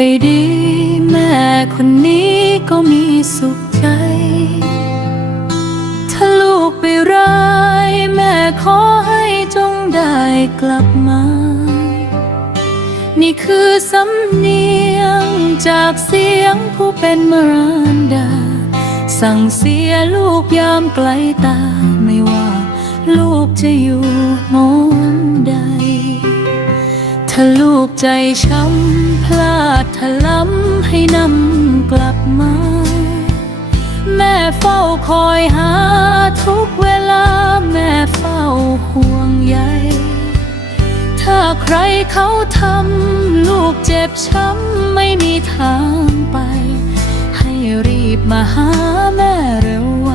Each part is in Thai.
ไปดี แม่คนนี้ก็มีสุขใจ ถ้าลูกไปร้าย แม่ขอให้จงได้กลับมา นี่คือสำเนียงจากเสียงผู้เป็นมารดา สั่งเสียลูกยามไกลตาไม่ว่า ลูกจะอยู่โน้นใด ถ้าลูกใจช้ำ พลาดถลำให้นำกลับมา แม่เฝ้าคอยหาทุกเวลาแม่เฝ้าห่วงใยถ้าใครเขาทำลูกเจ็บช้ำไม่มีทางไป ให้รีบมาหาแม่เร็วไว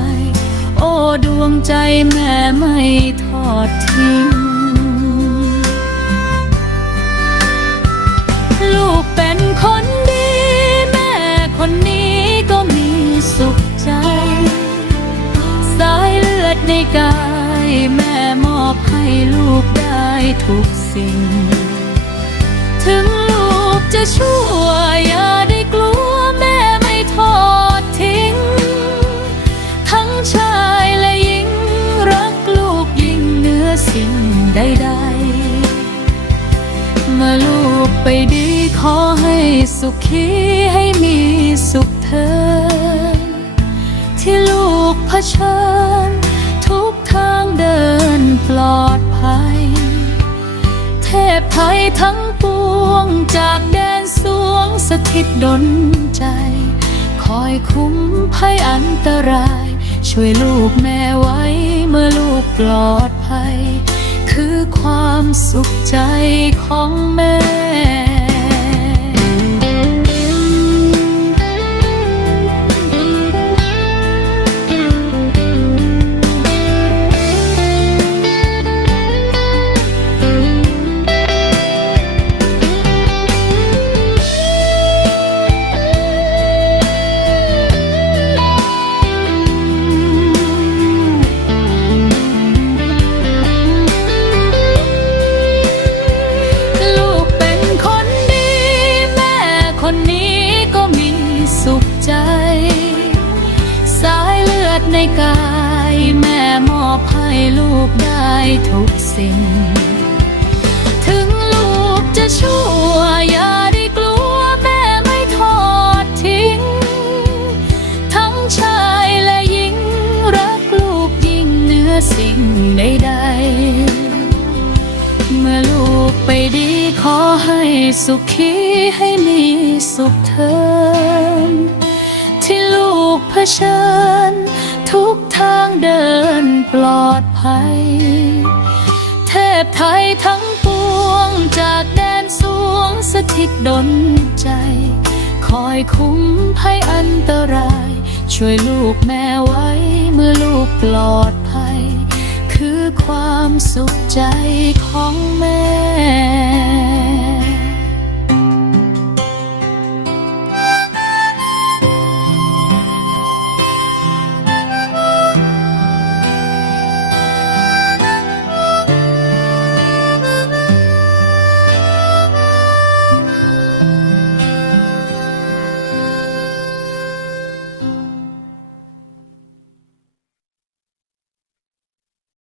โอ้ดวงใจแม่ไม่ทอดทิ้ง กายแม่มอบให้ลูกได้ทุกสิ่ง ถึงลูกจะชั่วอย่าได้กลัวแม่ไม่ทอดทิ้ง ทั้งชายและหญิงรักลูกยิ่งเหนือสิ่งใดๆเมื่อลูกไปดีขอให้สุขีให้มีสุขเธอ ที่ลูกเผชิญ ทุกทางเดินปลอดภัย เทพไทยทั้งปวงจากแดนสวงสถิตดลใจ คอยคุ้มภัยอันตราย ช่วยลูกแม่ไว้เมื่อลูกปลอดภัย คือความสุขใจของแม่ ม่มอบให้ลูกได้ทุกสิ่ง ถึงลูกจะชั่วอย่าได้กลัวแม่ไม่ทอดทิ้ง ทั้งชายและหญิงรักลูกยิ่งเหนือสิ่งใดๆ เมื่อลูกไปดีขอให้สุขีให้มีสุขเถิด ที่ลูกเผชิญ ทุกทางเดินปลอดภัย เทพไทยทั้งปวงจากแดนสวงสถิตดลใจ คอยคุ้มภัยอันตราย ช่วยลูกแม่ไว้เมื่อลูกปลอดภัย คือความสุขใจของแม่